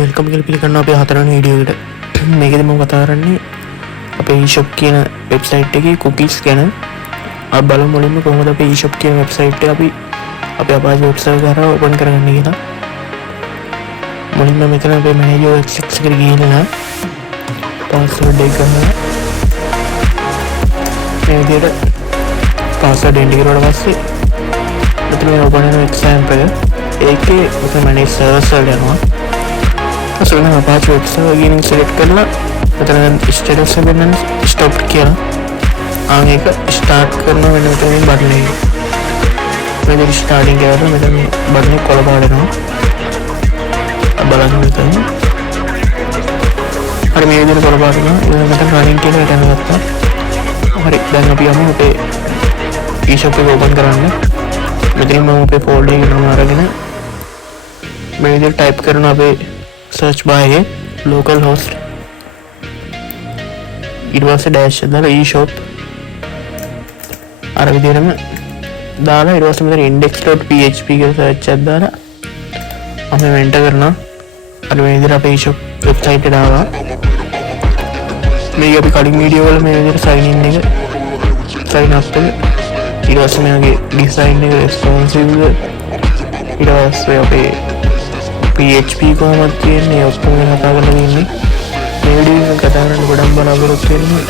Welcome කියලා පිළිගන්න අපේ හතරවෙනි වීඩියෝ එකට. මේකෙදි මම කතා කරන්නේ අපේ eShop කියන වෙබ්සයිට් එකේ cookies ගැන. අපි බලමු මුලින්ම කොහොමද අපේ eShop කියන වෙබ්සයිට් එක අපි අපේ Apache web server කරා ඕපන් කරගන්න කියලා. මුලින්ම මෙතන අපේ manager access එකට ගිහිල්ලා password එක ගන්නවා. මේ විදිහට password enter කරුවාට පස්සේ මෙතන මේ ඕපන් වෙන example ඒකේ මෙතන manage servers වලට යනවා. අසලම Apache web server කියන එක select කරලා මෙතන status එක වෙන stop කියලා ආයෙක start කරන වෙන මෙතනින් button එක. මෙතන starting කරලා මෙතන button එක කොළ පාට වෙනවා. බලන්න මෙතන. හරි මේ විදිහට කොළ පාට වෙනවා. ඊළඟට මෙතන running කියලා හිතන්න ගත්තා. හරි දැන් අපි යමු අපේ eShop එක open කරන්න. මෙතනින් මම අපේ folder එක නම අරගෙන මේ විදිහට type කරන අපේ search bar එකේ localhost ඊට පස්සේ dash එක දාලා eShop අර විදිහටම දාලා ඊට පස්සේ මෙතන index.php කියලා search එකක් දාලා අපි enter කරනවා. අර මේ විදිහට අපේ eShop website එකට ආවා. මේක අපි කලින් වීඩියෝ වල මේ විදිහට sign in එක sign up එක ඊට පස්සේ මේකේ design එක responsive ඊට පස්සේ අපේ PHP කොහොමද කියන්නේ ඔක්කොම කතා කරලා ඉන්නේ. මේ වීඩියෝ එක කතා කරන්න ගොඩක් බලාපොරොත්තු වෙන්නේ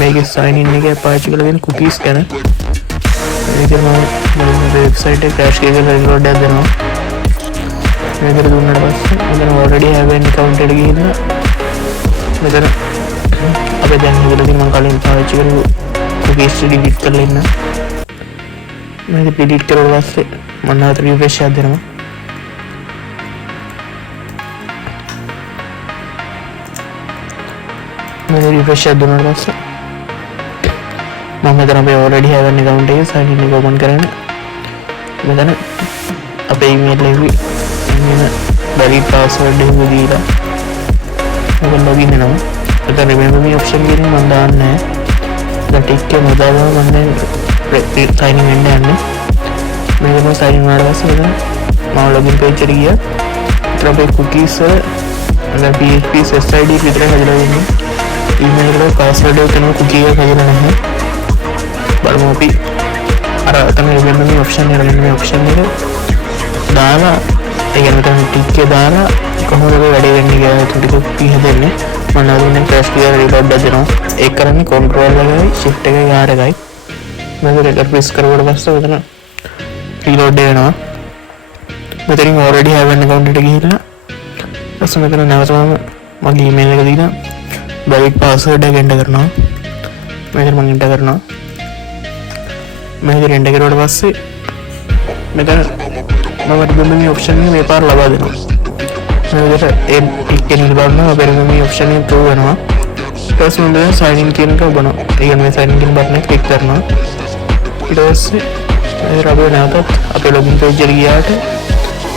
මේකේ sign in එකේ Apache කියලා දෙන cookies ගැන. මේක මම වෙබ්සයිට් එකේ crash කියලා reload එකක් දෙනවා. මේක දුන්නාට පස්සේ මෙතන already have an account එකට ගිහිල්ලා මෙතන අපේ දැන් ඉතින් මම කලින් පාවිච්චි කරපු cookies delete කරලා ඉන්න. මේක delete කරලා පස්සේ මම නැවත refresh එකක් දෙනවා. मैं refresh कर दूँगा बस मैं तरह पे already have an account है sign in को open करें मैं तरह अपने email ले भी मैंने valid password दे वो दिया मैं login है ना मैं तरह remember me option के लिए मंदान है टिक के मुदादा मैंने sign in करने आने मेरे पास sign in वाला बस मैं login पेज चली गया तरह पे cookies अगर PHP SSID की तरह हजला देंगे ईमेल का पासवर्ड है तो कुकी का खरीदना है पर वो भी अरे तमें रिमेंबर में ऑप्शन है रिमेंबर में ऑप्शन है दाना एक मतलब टिक के दाना कहूँ तो रेडी करने गया है थोड़ी कुकी है देने मना तो मैंने प्रेस किया रिलोड दे रहा हूँ एक करने कंट्रोल लगाई शिफ्ट का यहाँ लगाई मैं तो रेकर प्रेस कर वो बस तो इतना रिलोड दे रहा हूँ मैं तेरी ऑलरेडी हैव एन अकाउंट डेट की ना बस मैं तेरा नया समय मग ईमेल का दी ना वैलिड पासवर्ड है एंटर करना मैं इधर मंग एंटर करना मैं इधर एंटर करने के बाद से मैं इधर रिमेंबर मी ऑप्शन में मेरे पार लगा देना मैं इधर टिक के नीचे बार ना रिमेंबर मी ऑप्शन में प्रूव है ना प्लस मैं इधर साइन इन किन का बना एक मैं साइन इन किन बटन क्लिक करना इधर से इधर अब नया था अपने लॉगिन पेज जरिए गया है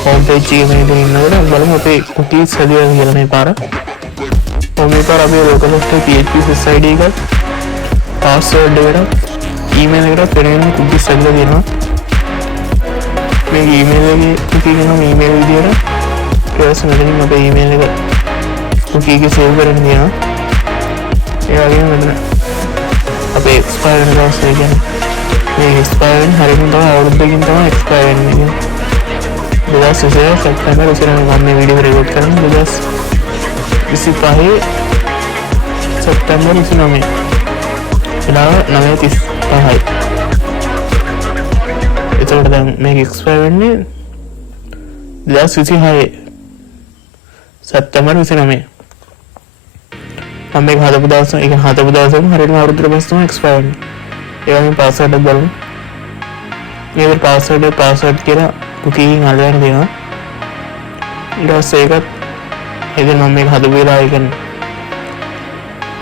होम पेज चाहिए मैं इधर इन लगा बालों में पे कुकीज़ सदियों खेलने नहीं पा रहा और मेरे पास अभी लोकलहोस्ट PHP SSID का पासवर्ड देगा ईमेल देगा फिर इन्हें कुकीज़ सदियों देना मेरी ईमेल है कुकी के नाम ईमेल दिया फिर ऐसे मतलब मैं पे ईमेल का कुकी के सेव करने दिया ये आगे मतलब अब एक्सपायर का सही क्या ये एक्सपायर हर एक तो और बेगिन तो एक्सपायर नहीं है बिना से सेप्टेम्बर उसी में वीडियो रिकॉर्ड करेंगे बिना इसी पाहे सितंबर इसी नवे फिलहाल नवे 30 पाहे इतना बड़ा मैं एक्सपायर ने लास्ट इसी है सितंबर इसी नवे हम एक हाथ बुदास हर एक मारुद्र बस तो एक्सपायर ये वाली पासवर्ड डालूं ये वाला पासवर्ड के ना कुकिंग आलेर देगा इधर से एक इधर मम्मी का हाथ भी लाएगा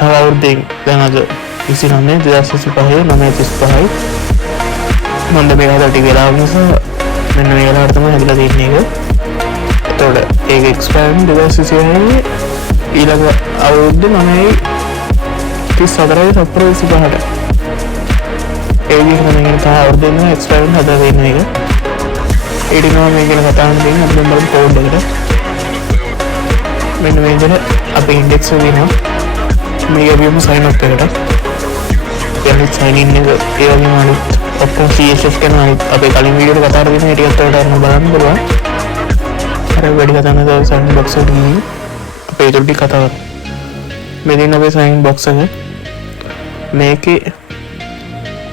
और देख देना जो इसी नाम में जैसे सिपाही नामे सिपाही मंदे में हाथ टीवी लाऊंगा सा मैंने ये लाड़ तो मैं अगला देखने को थोड़ा एक एक्सपेरिमेंट जैसे से है ये लगा और दिन हमें किस सदरा ये सब पर सिपाही है एक दिन हमें था और दिन में एक्सपेरिमेंट हाथ देखने को एडिंग में क्या बताने देंगे अपने मतलब कोड देगा මෙන්න මේ විදිහට අපේ ඉන්ඩෙක්ස් එක දෙනවා. මේක අපිම sign up එකට. අපි sign in එක ඒ වගේම අනිත් ඔක්කොම CSS කරන අනිත් අපේ කලින් වීඩියෝ එක කතා කරගෙන ටිකක් වලට බලන්න පුළුවන්. අර වැඩි කතා නැතුව sign box එකට ගිහින් අපේ ඒක ටික කතා කරමු. මේ දෙන්න අපේ sign box එක. මේකේ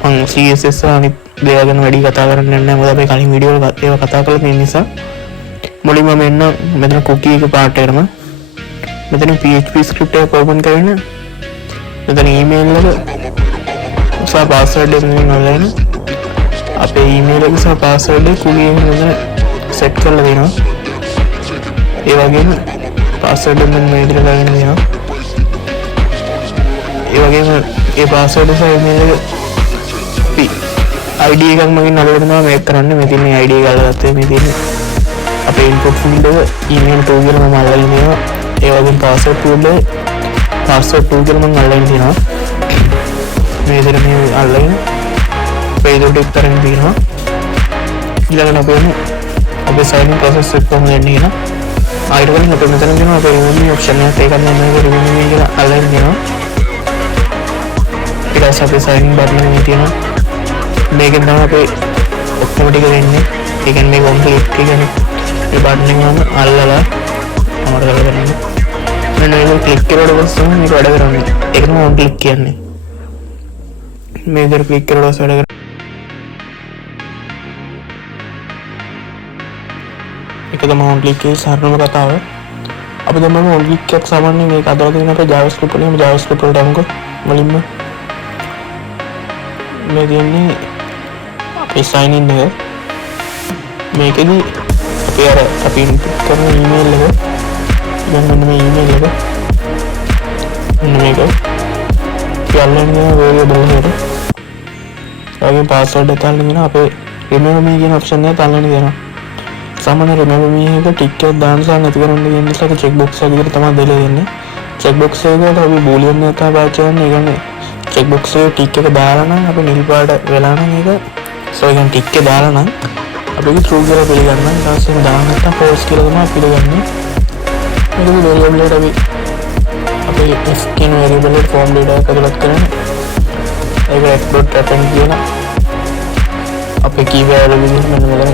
මම CSS අනිත් දේවල් ගැන වැඩි කතා කරන්නේ නැහැ. මොකද අපේ කලින් වීඩියෝ වල ඒවා කතා කරලා තියෙන නිසා. මුලින්ම මෙන්න මෙතන cookie එක පාර්ට් එකටම මෙතන PHP script එක open කරගෙන මෙතන email එක සහ password එක නෝලන අපේ email එක සහ password එක cookie එක මෙතන set කරලා දෙනවා. ඒ වගේම password එක මෙන්න මේ විදිහට දාගෙන දෙනවා. ඒ වගේම ඒ password සහ email එක ID එකක් මගින් අලවනවා මේක කරන්න. මේ තියෙන ID එක අල්ලගත්තේ මේ තියෙන අපේ input field එක email to කියලා මම අල්ලගෙන තියෙනවා. ඒ වගේම password field එක password to කියලා මම අල්ලගෙන තියෙනවා. මේ විදිහට මේ අල්ලගෙන අපේ ඒක ටික කරන් තියෙනවා. ඊළඟට අපේ sign in process එක කොහොමද යන්නේ කියලා ආයෙත් වලින් අපේ මෙතන තියෙනවා අපේ remove option එක. ඒකත් මම මේක remove කියලා අල්ලගෙන තියෙනවා. ඊට පස්සේ අපේ sign in button එක තියෙනවා. මේකෙන් තමයි අපේ ඔක්කොම ටික වෙන්නේ. ඒ කියන්නේ මේක on click කියන්නේ මේ බටන් එක මම අල්ලලා අමර කරලා කරන්නේ. මෙන්න මේක ක්ලික් කරුවට පස්සේ මේක වැඩ කරන්නේ. ඒක තමයි on click කියන්නේ. මේ විදිහට ක්ලික් කරුවට පස්සේ වැඩ කරන්නේ. ඒක තමයි on click එකේ සරලම කතාව. අපි දැන් මම on click එකක් සාමාන්‍යයෙන් මේක අදලා තියෙන අපේ JavaScript වලින් JavaScript වලට අමුක මුලින්ම මේ දෙන්නේ අපේ sign in එක. මේකෙදි අපි අර අපි input කරන email එක දැන් මෙන්න මේ email එක මෙන්න මේක යන්නේ variable එකට. ඒකේ password එක දාන්න අපේ remember me කියන option එක දාන්න දෙනවා. සාමාන්‍ය remember me එක ටික් එකක් දාන්න සහ නැති කරන්න කියන නිසා check box එක විදිහට තමයි දෙලා දෙන්නේ. check box එකට අපි boolean එක තමයි පාවිච්චි කරන්නේ. ඒ කියන්නේ check box එකේ ටික් එක දාලා නම් අපි නිල් පාට වෙලා නම් ඒක so ඒ කියන්නේ ටික් එක දාලා නම් අපි true කියලා පිළිගන්නවා. ඊට පස්සේ දාන්න නැත්නම් false කියලා තමයි පිළිගන්නේ. මේක variable එකට අපි f කියන variable එක form data එක ඇතුළත් කරන ඒක x.append කියන අපේ key value විදිහට මෙන්න මෙතන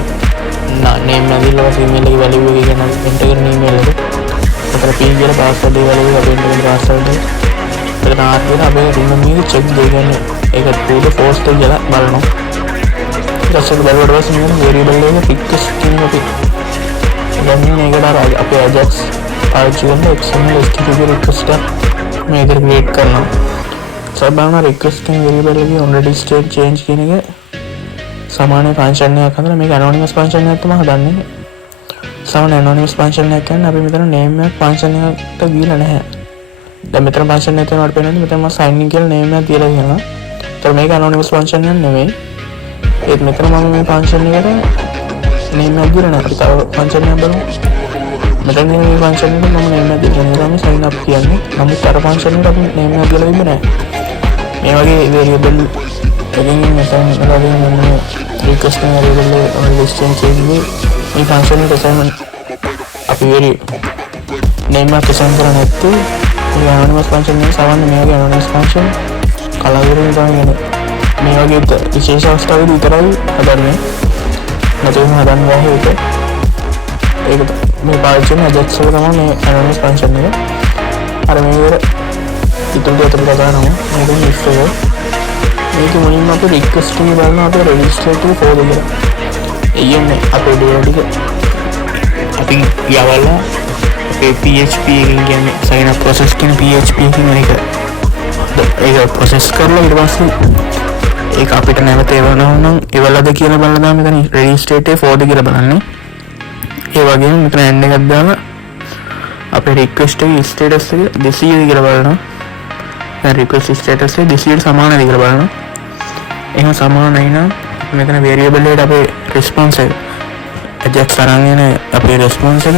name නැතිලා email එකේ value එක කියන enter කරන email එක. අතර p කියන password එක value එක අපි enter කරන password එක. එතන r කියන අපේ remember me check දෙගන්නේ ඒක true false කියලා බලනවා. ඊට බලවට පස්සේ මේ variable එක request කියන අපි ගන්නේ මේකට අර අපේ ajax පාවිච්චි කරන XML HTTP request එක මේ විදිහට create කරනවා. සබාවන request කියන variable එකේ already state change කියන එක සමාන function එකක් හදලා මේක anonymous function එකක් තමයි හදන්නේ. සමාන anonymous function එකක් කියන්නේ අපි මෙතන name එකක් function එකට දීලා නැහැ. දැන් මෙතන function එකක් තියෙනවට පේනවනේ මෙතන මම sign in කියලා name එකක් දීලා තියෙනවා. ඒතර මේක anonymous function එකක් නෙවෙයි. ඒත් මෙතන මම මේ function එකට name එකක් දීලා නැහැ. තව function එකක් බලමු. මෙතන මේ function එකට මම name එකක් දීලා නැහැ. sign up කියන්නේ. නමුත් අර function එකට අපි name එකක් දීලා දෙන්නේ නැහැ. මේ වගේ variable එකකින් මෙතන වලින් request කරන variable එක list change මේ function එක assignment අපි very name එකක් assign කරලා නැත්නම් මේ anonymous function එක සාමාන්‍ය මේ වගේ anonymous function කලවුරුන් තමයි මේ වගේ විශේෂ අවස්ථාවකදී විතරයි හදන්නේ. නැත්නම් හදන්න බැහැ ඒක. ඒක මේ පාවිච්චි කරන ajax එක තමයි මේ anonymous function එක. අර මේක ඉතුරු දෙයට දානවා. මේක if එක. මේක මුලින්ම අපි request එක බලනවා අපේ register එක කොහොමද කියලා. ඒ කියන්නේ අපේ data ටික අපි යවලා අපේ PHP එකකින් කියන්නේ sign up process කියන PHP එකකින් ඒක process කරලා ඊට පස්සේ ඒක අපිට නැවත එවනවා නම් එවලද කියලා බලලා තමයි මෙතන register එකේ forward කියලා බලන්නේ. ඒ වගේම මෙතන end එකක් දාලා අපේ request එකේ status එක 200 කියලා බලනවා. දැන් request status එක 200 සමානද කියලා බලනවා. එහෙනම් සමානයි නම් මෙතන variable එකට අපේ response එක ajax අරන් එන අපේ response එක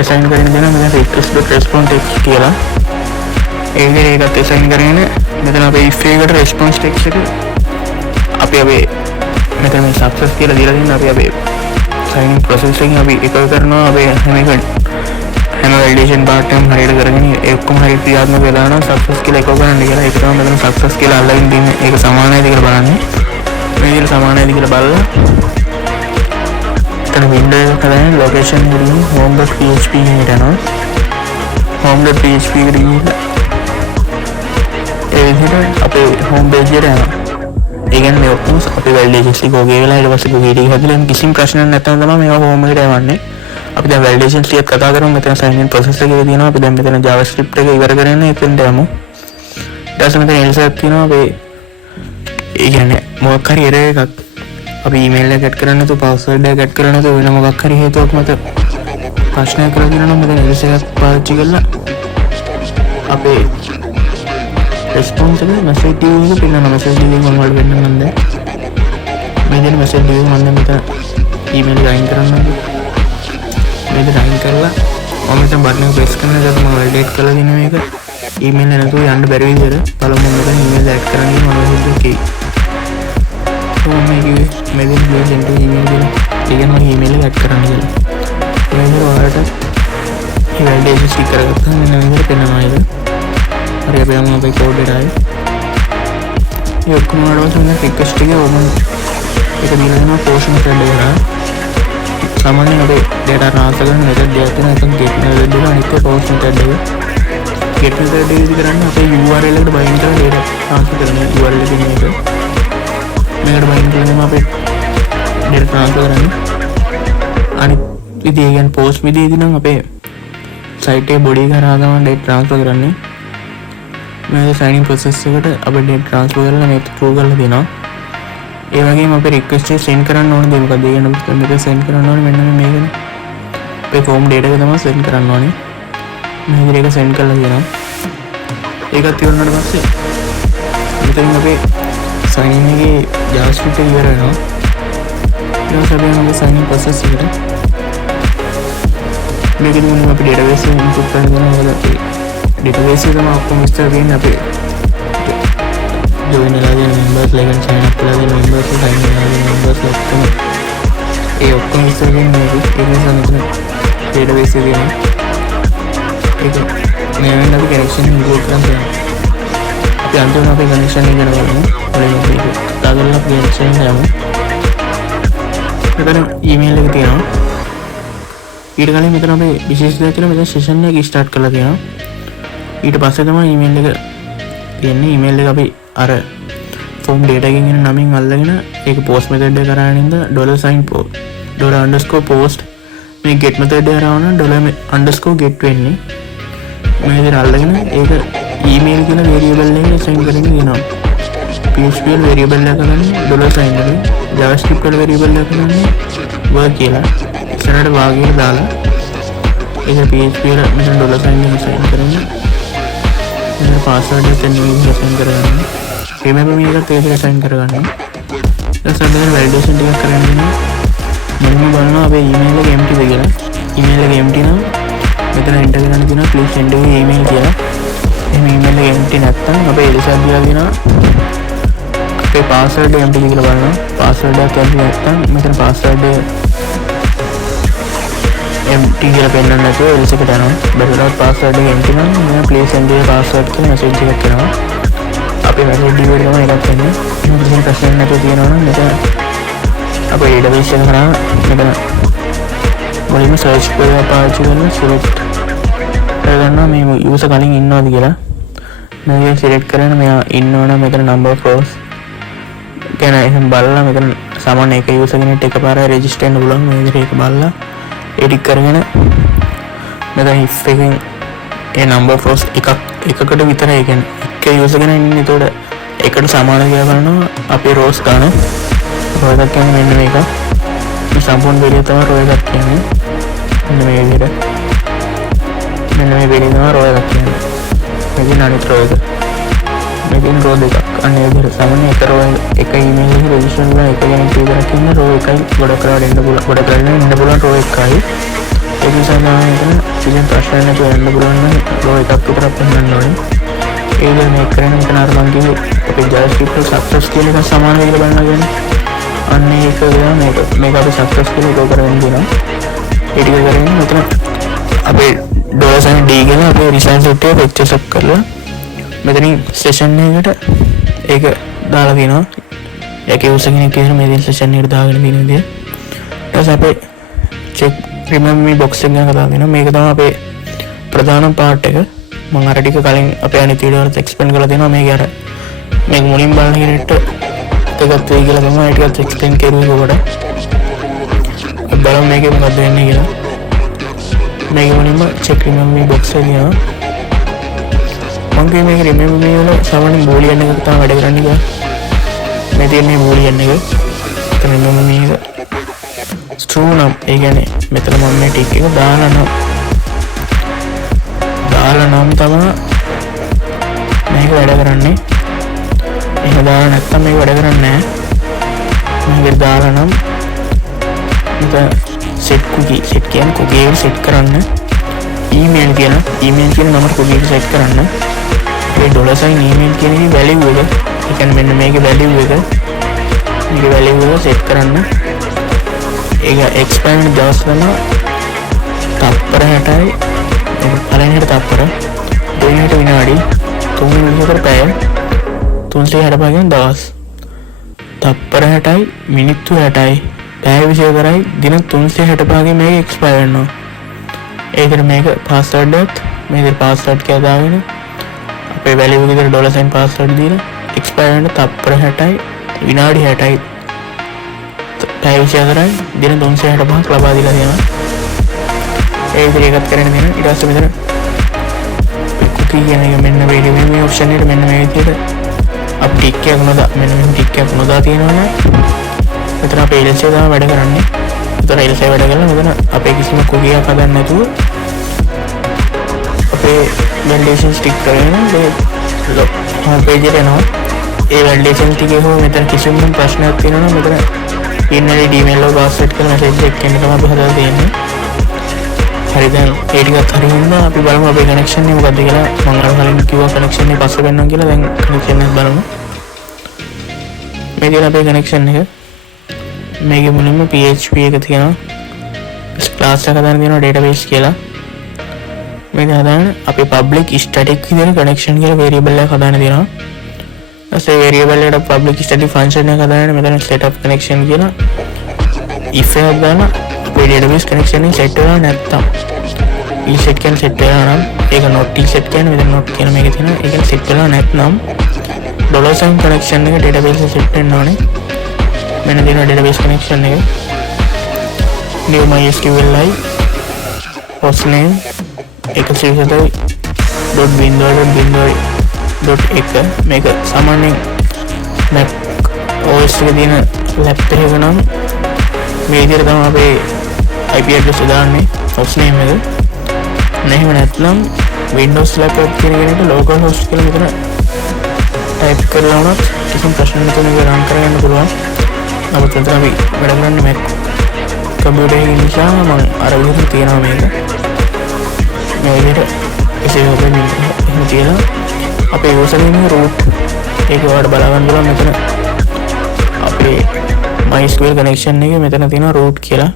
assign කරගෙන දෙනවා. මෙතන request.response text කියලා ඒ විදිහට ඒකත් assign කරගෙන මෙතන අපේ if එකකට response text එක අපි මෙතන මේ success කියලා දීලා තියෙනවා. අපි signing process එකකින් අපි එක කරනවා අපේ හැම වැලිඩේෂන් පාර්ට් එක හරියට කරගෙන ඒ ඔක්කොම හරියට ක්‍රියාත්මක වෙලා නම් සක්සස් කියලා එකව ගන්න කියලා. ඒක තමයි මෙතන සක්සස් කියලා අල්ලගෙන තියෙන්නේ. ඒක සමානයිද කියලා බලන්න. මේ විදිහට සමානයිද කියලා බලලා එතන වින්ඩෝ එක කරගෙන ලොකේෂන් එකට home.php එකට යනවා. home.php එකට ගිහින් ඒ විදිහට අපේ home page එකට යනවා. ඒ කියන්නේ මේ ඔක්කොම අපේ වැලිඩේෂන්ස් ටික ඔගේ වෙලා ඊට පස්සේ ඔගේ ටික හදලා කිසිම ප්‍රශ්නයක් නැත්නම් තමයි මේවා home එකට යවන්නේ. අපි දැන් වැලිඩේෂන්ස් ටික කතා කරමු. මෙතන sign in process එකේ තියෙනවා. අපි දැන් මෙතන JavaScript එක ඉවර කරගෙන එතෙන්ට යමු. ඊට පස්සේ මෙතන else එකක් තියෙනවා. අපි ඒ කියන්නේ මොකක් හරි error එකක් අපි email එක ඇඩ් කරන්න නැතුව password එක ඇඩ් කරන්න නැතුව වෙන මොකක් හරි හේතුවක් මත ප්‍රශ්නයක් කරලා තියෙනවා නම් මෙතන else එකක් පාවිච්චි කරලා අපේ responsible message due එක පිළිගන්න message due එක මොනවද වෙන්න මන්ද මේ දෙන message due මන්ද මෙතන email එක අයින් කරන්න මේක අයින් කරලා මම මෙතන බටන් එක press කරන එක මම validate කරලා දින මේක email එක නැතුව යන්න බැරි විදිහට බලමු මෙතන email add කරන්න මම හිතුවේ මේක මෙතන ගිහින් email එක මම email එක add කරන්න කියලා මේක ඔයාලට මේ validation stick කරගත්තා මෙන්න මේකට පෙන්නනවා ඒක හරි අපි යමු අපේ code එකට ආයේ ඒ ඔක්කොම වලට මෙන්න request එකේ ඕමන් ඒක දීලා දෙනවා post method එකට सामान्य අපේ data transfer කරන method දෙකක් තියෙනවා එකක් get method එක අනිත් එක post method එක get method එක ඉදි කරන්නේ අපේ URL එකට bind කරලා data transfer කරන URL එකකින් මේකට bind කරනම අපේ data transfer කරන්නේ අනිත් විදිය කියන්නේ post විදියදී නම් අපේ site එකේ body එක හරහා ගමන් data transfer කරන්නේ මේ sign in process එකට අපේ data transfer කරලා මේක true කරලා දෙනවා ඒ වගේම අපේ request එක send කරන්න ඕනේ දේ මොකද? ඒ කියන්නේ මෙතන send කරන්න ඕනේ මෙන්න මේකනේ. අපේ form data එක තමයි send කරන්න ඕනේ. මේ විදිහට ඒක send කරලා දෙනවා. ඒකත් ඉවරනට පස්සේ මෙතන අපේ sign in එකේ JavaScript එක ඉවර වෙනවා. ඊට පස්සේ අපි යනවා sign in process එකට. මේකෙදි මොනවා අපි database එක input කරන්න ඕනේ. මොකද අපේ database එක තමයි ඔක්කොම විස්තර තියෙන්නේ අපේ join වෙලා තියෙන members ලයින් sign up කරලා තියෙන members sign වෙලා තියෙන members ඔක්කොම ඒ ඔක්කොම ඉස්සර දෙන්නේ මේක නිසා මෙතන database එකේ තියෙන ඒක මේ වෙන අපි connection include කරනවා අපි අන්තිමට අපේ connection එක ගැන බලමු ඔයාලා මේක කතා කරලා අපි connection එක යමු මෙතන email එක තියෙනවා ඊට කලින් මෙතන අපේ විශේෂ දෙයක් තියෙනවා මෙතන session එක start කරලා තියෙනවා ඊට පස්සේ තමයි email එක තියෙන්නේ email එක අපි අර form data එකකින් එන නමින් අල්ලගෙන ඒක post method එක කරාගෙන ඉඳ $_post මේ get method එක කරාවන $_get වෙන්නේ මේ විදිහට අල්ලගෙන ඒක email කියන variable එකෙන් assign කරගෙන දෙනවා php වල variable එක ගන්න $sign එකෙන් javascript වල variable එක ගන්න work කියලා ඉස්සරහට වාග්යයට දාලා ඒක php වල මෙතන $sign එක assign කරගෙන ඒක password එක assign කරගන්න remember මේකට ඒක assign කරගන්න. ඊට පස්සේ validation ටිකක් කරන්න වෙනවා. මෙන්න බලනවා අපේ email එක empty ද කියලා. email එක empty නම් මෙතන enter කරන්න තියෙනවා please send me email කියලා. එහෙනම් email එක empty නැත්නම් අපේ එලිසබ් කියලා දෙනවා. අපේ password එක empty කියලා බලනවා. password එක empty නැත්නම් මෙතන password එක empty කියලා පෙන්නන්න නැතුව එලිස එකට යනවා. බැලුවත් password එක empty නම් මම please send me password කියලා message එකක් එනවා. අපේ message due එක තමයි එකක් එන්නේ. එහෙනම් කිසිම ප්‍රශ්නයක් නැතුව තියෙනවා නම් මෙතන අපේ database එක කරා මෙතන මුලින්ම search කරලා පාවිච්චි කරන select කරගන්නවා මේ user කලින් ඉන්නවද කියලා. මේක select කරගෙන මෙයා ඉන්නවනම් මෙතන number of rows ගැන එහෙනම් බලලා මෙතන සාමාන්‍ය එක user කෙනෙක්ට එකපාරයි register වෙන්න පුළුවන්. මේ විදිහට ඒක බලලා edit කරගෙන මෙතන if එකෙන් ඒ number of rows එකකට විතරයි කියන්නේ එක user කෙනෙක් ඉන්නේ. ඒතකොට එකට සමාන කියලා බලනවා අපේ rows ගන්න. row එකක් කියන්නේ මෙන්න මේක. මේ සම්පූර්ණ වේරිය තමයි row එකක් කියන්නේ. මෙන්න මේ විදිහට. මෙන්න මේ වේරිය තමයි row එකක් කියන්නේ. මේකේ අනිත් row එක. මේකෙන් row දෙකක්. අනේ විදිහට සාමාන්‍ය එක row එක email එකේ register වෙලා එක කෙනෙක් විතරක් ඉන්න row එකයි ගොඩ කරලා දෙන්න පුළුවන්. ගොඩ කරගෙන ඉන්න පුළුවන් row එකයි. ඒ නිසා නම් කිසිම ප්‍රශ්නයක් නැතුව යන්න පුළුවන් නම් row එකක් විතරක් පෙන්නන්න ඕනේ. ඒ විදිහට මේක කරන මෙතන අර මං කිව්වේ අපේ JavaScript success කියන එක සමාන වෙලා බලනවා කියන්නේ. අන්න ඒක වෙනවා මේක අපි success කියලා ඒක කරගෙන දෙනවා. ඒ ටික කරගෙන මෙතන අපේ $D කියලා අපේ රිසල්ට් සෙට් එක picture up කරලා මෙතනින් session එකට ඒක දාලා දෙනවා. ඒකේ user කෙනෙක් කියන මේ session එකට දාගෙන තියෙන විදිය. ඊට පස්සේ අපේ check remember me box එක ගැන කතා කරනවා. මේක තමයි අපේ ප්‍රධාන part එක. මම අර ටික කලින් අපේ අනිත් වීඩියෝ වලත් එක්ස්ප්ලেইন කරලා දෙනවා. මේක අර මේක මුලින් බලන කෙනෙක්ට එකත් වෙයි කියලා තමයි ඒ ටිකත් එක්ස්ප්ලেইন කරුවේ කොට. බලමු මේකේ මොකක්ද වෙන්නේ කියලා. මේක මුලින්ම check remember me box එක දිනවා. මම කියන්නේ මේක remember me වල සාමාන්‍ය බූලියන් එකක් තමයි වැඩ කරන්නේ කියලා. මේ තියෙන්නේ බූලියන් එක. remember me එක true නම් ඒ කියන්නේ මෙතන මම මේ ටික එක දාලා නම් තමයි මේක වැඩ කරන්නේ. එහෙම දාලා නැත්නම් මේක වැඩ කරන්නේ නැහැ. මේක දාලා නම් set cookie set කියන්නේ cookie එක set කරන්න. email කියන නම cookie එක set කරන්න. ඒ $sign email කියන එකේ value එක. ඒ කියන්නේ මෙන්න මේකේ value එක. මේකේ value එක set කරන්න. ඒක expand දවස් ගන්න තප්පර 60යි. පළවෙනිට තප්පර දෙවෙනිට විනාඩි තුන්වෙනිට පැය 365 කියන දවස් තප්පර 60යි මිනිත්තු 60යි පැය 24යි දින 365 ගේ මේක එක්ස්පයර් වෙනවා. ඒකට මේක password එකත් මේකේ password කියලා දාගෙන අපේ value එක විතර $sign password දීලා එක්ස්පයර් වෙන තප්පර 60යි විනාඩි 60යි පැය 24යි දින 365ක් ලබා දීලා තියෙනවා. ඒ විදිහට එකත් කරගෙන දෙනවා. ඊට පස්සේ මෙතන cookie කියන එක මෙන්න මේ option එකට මෙන්න මේ විදිහට අපි ටික් එකක් නොදා මෙන්න මේ ටික් එකක් නොදා තියෙනවනේ. මෙතන අපේ else එක තමයි වැඩ කරන්නේ. මෙතන else එක වැඩ කරලා මෙතන අපේ කිසිම cookie එකක් හදන්න නැතුව අපේ validation stick කරගෙන මේ home page එකට එනවා. ඒ validation ටිකේ හෝ මෙතන කිසිම ප්‍රශ්නයක් තියෙනවා නම් මෙතන email email එක password කරලා message එකක් එන්න තමයි අපි හදලා තියෙන්නේ. හරි දැන් ඒ ටිකත් හරි වුණා. අපි බලමු අපේ කනෙක්ෂන් එක මොකද්ද කියලා. මම අර කලින් කිව්වා කනෙක්ෂන් එක පස්සේ වෙන්නම් කියලා. දැන් කනෙක්ෂන් එක බලමු. මේ තියෙන අපේ කනෙක්ෂන් එක. මේකේ මුලින්ම PHP එක තියෙනවා. ක්ලාස් එක හදාගෙන තියෙනවා database කියලා. මේක හදාගෙන අපේ public static විදිහට connection කියලා variable එකක් හදාගෙන තියෙනවා. ඊටසේ variable එකට public static function එකක් හදාගෙන මෙතන setup connection කියලා if එකක් දාලා අපේ database connection එක set වෙලා නැත්තම් e set කියන set වෙලා නම් ඒක not e set කියන්නේ මෙතන not කියන මේක තියෙනවා. ඒක set වෙලා නැත්නම් $sign connection එක database එක set වෙන්න ඕනේ. මෙන්න තියෙනවා database connection එක. new mysqli hostname 127.0.0.1 මේක සාමාන්‍යයෙන් Mac OS එකේ තියෙන laptop එක නම් මේ විදිහට තමයි අපේ IP address දාන්නේ hostname එක. නැහිම නැත්නම් Windows laptop කියන කෙනෙක්ට localhost කියලා මෙතන type කරලා වුණත් කිසිම ප්‍රශ්නයක් නැතුව මේක run කරගන්න පුළුවන්. නමුත් මෙතන අපි වැඩ කරන්නේ Mac computer එකේ නිසා මම අර විදිහට තියනවා මේක. මේ විදිහට එසේ ඔබෙන් එහෙම තියලා අපේ username එක root ඒක ඔයාලට බලා ගන්න පුළුවන්. මෙතන අපේ MySQL connection එකේ මෙතන තියෙනවා root කියලා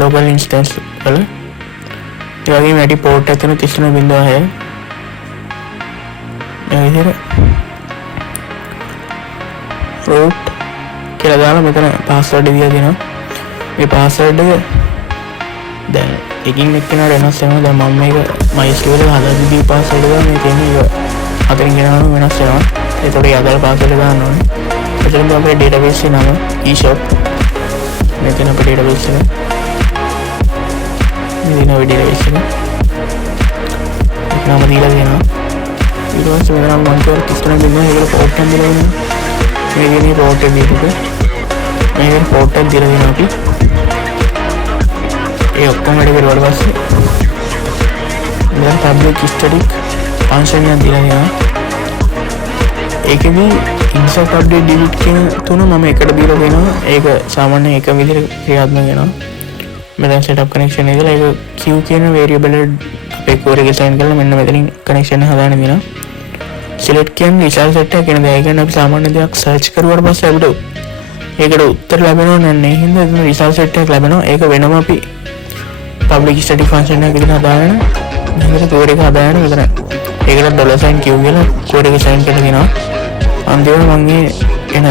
local instance වල. ඒ වගේම ඇටි port එක තියෙන 39.6 මේ විදිහට root කියලා දාලා මෙතන password දීලා දෙනවා. මේ password එක දැන් එකින් එක්කෙනාට වෙනස් වෙනවා. දැන් මම මේක MySQL එක හදලා දීපු password එක මේ තියෙන්නේ අතරින් ගෙනාවම වෙනස් වෙනවා. ඒතකොට යදලා password එක දාන්න ඕනේ. එතකොට අපේ database එක නම eShop. මේ තියෙන අපේ database එක. මේ තියෙන අපේ database එක. ඒක නම දීලා දෙනවා. ඊට පස්සේ මෙතන මම කර කිස්තන දෙන්න ඒකට port එක දීලා දෙනවා. මේ කියන්නේ port එක දීපුක. මේකට port එක දීලා දෙනවා අපි. ඒ ඔක්කොම වැඩ කරුවාට පස්සේ දැන් public static function එකක් දීලා තියෙනවා. ඒකෙදි insert update delete කියන තුන මම එකට දීලා දෙනවා. ඒක සාමාන්‍යයෙන් එක විදිහට ක්‍රියාත්මක වෙනවා. මෙතන setup connection එක දාලා ඒක q කියන variable එකට අපේ core එක assign කරලා මෙන්න මෙතනින් connection එක හදාගෙන දෙනවා. select කියන්නේ result set එක කියන දේ. ඒ කියන්නේ අපි සාමාන්‍ය දෙයක් search කරුවාට පස්සේ අපිට ඒකට උත්තර ලැබෙනව නැහැ. හින්දා එතන result set එකක් ලැබෙනවා. ඒක වෙනම අපි පබ්ලික් ස්ටැටික් ෆන්ක්ෂන් එකක් විදිහට හදාගෙන මෙතන කෝඩ් එක හදාගෙන මෙතන ඒකට $sign q කියලා කෝඩ් එක සයින් කරලා දෙනවා. අන්තිමට මම මේ එන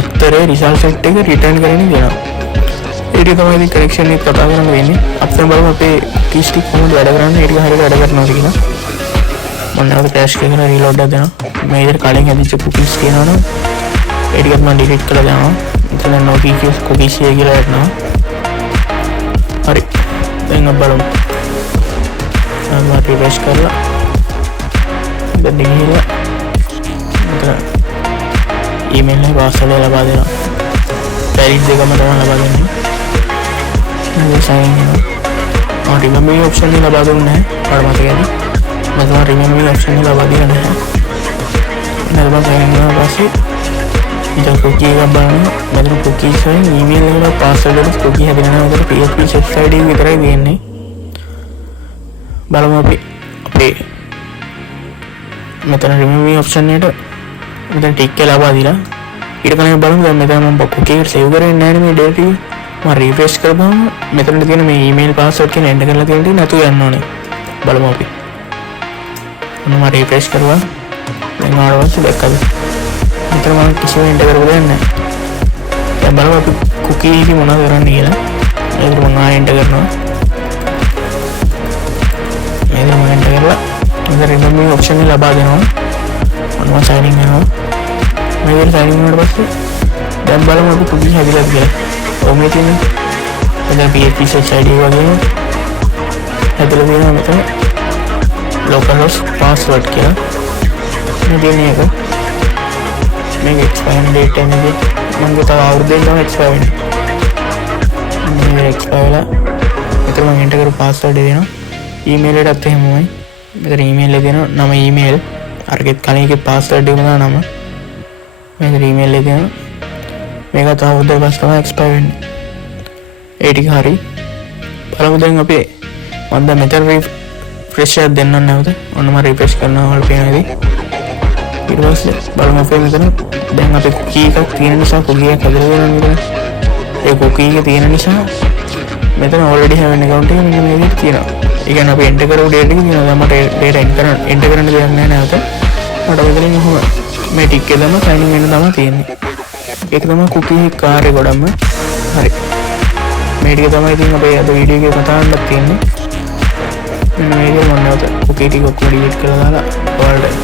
උත්තරේ රිසල්ට් සෙට් එක රිටර්න් කරගෙන දෙනවා. ඒක තමයි ඉතින් කනෙක්ෂන් එක කතා කරන්න වෙන්නේ. අපිට බලමු අපේ කී ස්ටික් කොහොමද වැඩ කරන්නේ. ඒක හරියට වැඩ කරනවද කියලා. මම නැවත ක්‍රෑෂ් කරගෙන රීලෝඩ් එකක් දෙනවා. මේ විදිහට කලින් හැදිච්ච කුකීස් තියෙනවනේ. ඒ ටිකත් මම ඩිලීට් කරලා දානවා. එතන no cookies කියලා වටනවා. හරි. දැන් අපි බලමු. මම රිෆ්‍රෙෂ් කරලා දැන් ගිහිල්ලා මෙතන ඊමේල් එකේ පාස්වර්ඩ් එක ලබා දෙනවා. පැරිස් දෙකම තමයි ලබා දෙන්නේ. මම සයින් වෙනවා. රිමෙම්බර් ඔප්ෂන් එක ලබා දුන්නේ නැහැ. මට මතකයි. මම තමයි රිමෙම්බර් ඔප්ෂන් එක ලබා දෙන්නේ නැහැ. නේද මම සයින් වෙනවා පස්සේ ඉතින් කුකී එක බලන්න මෙතන කුකී සයින් ඊමේල් එකේ පාස්වර්ඩ් එක කුකී හැදෙනවා. උදේ PHP set ID විතරයි දෙන්නේ. බලමු අපි අපේ මෙතන රිමූව් ඔප්ෂන් එකට මෙතන ටික් එක ලබා දීලා ඊට කලින් බලමු දැන් මෙතන මම කුකී එකට සේව් කරන්නේ නැහැ නේ මේ ඩේටා ටික. මම රිෆ්‍රෙෂ් කරපුවම මෙතන තියෙන මේ ඊමේල් පාස්වර්ඩ් කියන එන්ටර් කරලා තියෙන ටික නැතුව යන්න ඕනේ. බලමු අපි. මම රිෆ්‍රෙෂ් කරුවා. දැන් ආවොත් දැක්කද? මෙතන මම කිසිම එන්ටර් කරපු දෙයක් නැහැ. දැන් බලමු අපි කුකී එකේ මොනවද කරන්නේ කියලා. ඒක මම ආයෙ එන්ටර් කරනවා. මේක මම එන්ටර් කරලා ඉතින් රිමූව් ඔප්ෂන් එක ලබා දෙනවා. මම සයින් ඉන් වෙනවා. මේ විදිහට සයින් ඉන් වුණාට පස්සේ දැන් බලමු අපි කුකී හැදිලාද කියලා. ඔමේ තියෙන එතන PHP set ID වගේම හැදලා තියෙනවා මෙතන localhost password කියලා. මේ දෙන්නේ එක මේක expire date එකනේ මම තව අවුරුද්දෙන් තමයි expire වෙන්නේ. මේ expire වෙලා මෙතන මම enter කරපු password එක දෙනවා. email එකටත් එහෙමයි. මෙතන email එක දෙනවා. නම email අරගෙත් කලින් එකේ password එක දානවා නම. මෙතන email එක දෙනවා. මේක තව අවුරුද්දක් පස්සේ තමයි expire වෙන්නේ. ඒ ටික හරි. බලමු දැන් අපි මම දැන් මෙතන රිෆ්‍රෙෂ් එකක් දෙන්න නැවත. ඔන්න මම රිෆ්‍රෙෂ් කරනවා වල පේනදී. ඊට පස්සේ බලමු අපි මෙතන දැන් අපි කුකී එකක් තියෙන නිසා කුකී එකක් හදලා දෙනවා මෙතන. ඒ කුකී එක තියෙන නිසා මෙතන already have an account එක මෙන්න මේ විදිහට තියෙනවා. ඒ කියන්නේ අපි එන්ටර් කරපු data එක තියෙනවා. දැන් මට data එන්ටර් කරන්න දෙයක් නැහැ නැවත. මට මෙතනින් ඔහොම මේ ටික් එක දැම්ම sign in වෙන්න තමයි තියෙන්නේ. ඒක තමයි කුකී කාර්ය ගොඩක්ම. හරි. මේ ටික තමයි ඉතින් අපේ අද වීඩියෝ එකේ කතා කරන්නත් තියෙන්නේ. මෙන්න මේ විදිහට මම නැවත කුකී ටික ඔක්කොම ඩිලීට් කරලා දාලා ඔයාලට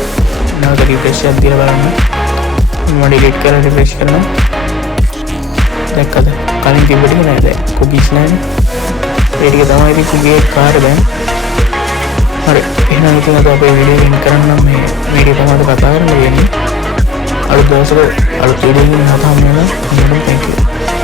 නැවත රිෆ්‍රෙෂ් එකක් දීලා බලන්න. මම ඩිලීට් කරලා රිෆ්‍රෙෂ් කරනවා. දැක්කද? කලින් තිබ්බ ටික නෑ දැන්. කුකීස් නෑනේ. ඒ ටික තමයි ඉතින් කුකී කාර්ය දැන්. හරි. එහෙනම් ඉතින් අද අපේ වීඩියෝ එක කරන්න මේ වීඩියෝ තමයි කතා කරන්න වෙන්නේ. අලුත් දවසක අලුත් වීඩියෝ එකකින් හම්බ වෙනවා. thank you.